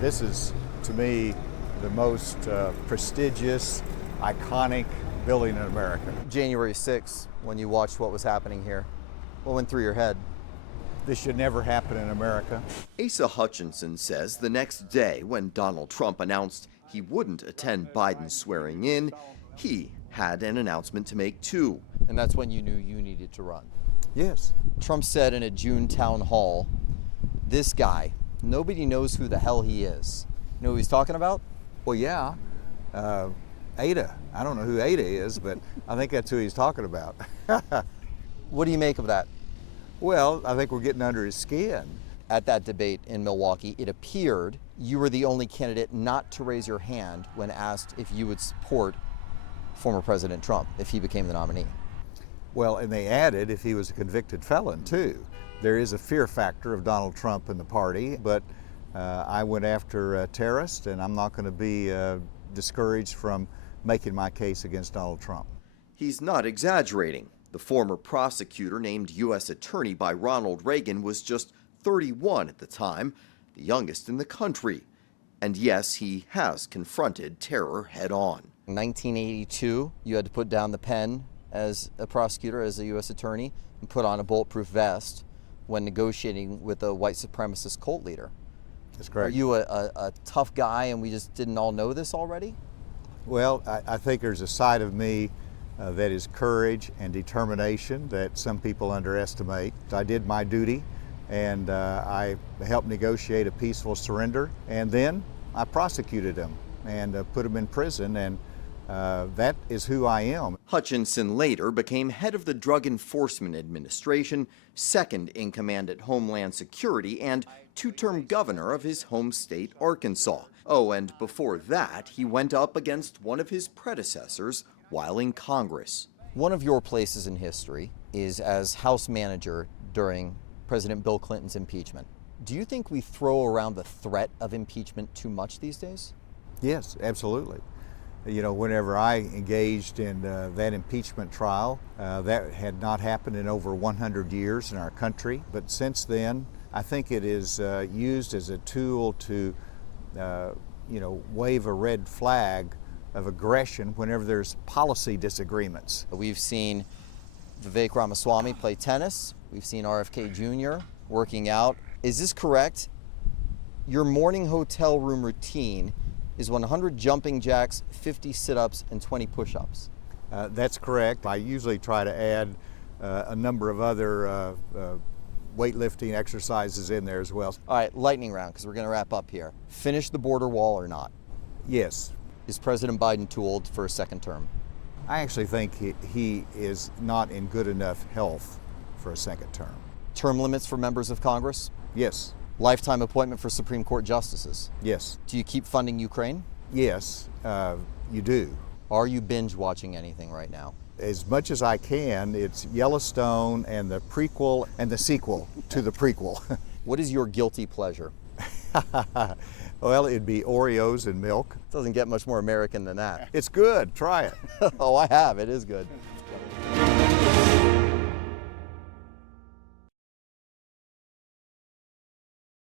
This is, to me, the most prestigious, iconic building in America. January 6th, when you watched what was happening here, what went through your head? This should never happen in America. Asa Hutchinson says the next day, when Donald Trump announced he wouldn't attend Biden's swearing in, he had an announcement to make too. And that's when you knew you needed to run. Yes. Trump said in a June town hall, this guy, nobody knows who the hell he is. You know who he's talking about? Well, yeah. Ada. I don't know who Ada is, but I think that's who he's talking about. What do you make of that? Well, I think we're getting under his skin. At that debate in Milwaukee, it appeared you were the only candidate not to raise your hand when asked if you would support former President Trump if he became the nominee. Well, and they added if he was a convicted felon, too. There is a fear factor of Donald Trump in the party, but I went after terrorists, and I'm not going to be discouraged from making my case against Donald Trump. He's not exaggerating. The former prosecutor named U.S. Attorney by Ronald Reagan was just 31 at the time, the youngest in the country. And yes, he has confronted terror head on. In 1982, you had to put down the pen as a prosecutor, as a U.S. attorney, and put on a bulletproof vest when negotiating with a white supremacist cult leader. That's correct. Are you a tough guy and we just didn't all know this already? Well, I think there's a side of me that is courage and determination that some people underestimate. I did my duty, and I helped negotiate a peaceful surrender, and then I prosecuted him and put him in prison, and that is who I am. Hutchinson later became head of the Drug Enforcement Administration, second in command at Homeland Security, and two-term governor of his home state, Arkansas. Oh, and before that, he went up against one of his predecessors while in Congress. One of your places in history is as House manager during President Bill Clinton's impeachment. Do you think we throw around the threat of impeachment too much these days? Yes, absolutely. You know, whenever I engaged in that impeachment trial, that had not happened in over 100 years in our country. But since then, I think it is used as a tool to, wave a red flag of aggression whenever there's policy disagreements. We've seen Vivek Ramaswamy play tennis. We've seen RFK Jr. working out. Is this correct? Your morning hotel room routine is 100 jumping jacks, 50 sit-ups, and 20 push-ups. That's correct. I usually try to add a number of other weightlifting exercises in there as well. All right, lightning round, because we're going to wrap up here. Finish the border wall or not? Yes. Is President Biden too old for a second term? I actually think he is not in good enough health for a second term. Term limits for members of Congress? Yes. Lifetime appointment for Supreme Court justices? Yes. Do you keep funding Ukraine? Yes, you do. Are you binge watching anything right now? As much as I can. It's Yellowstone and the prequel and the sequel to the prequel. What is your guilty pleasure? Well, it'd be Oreos and milk. Doesn't get much more American than that. It's good. Try it. Oh, I have. It is good.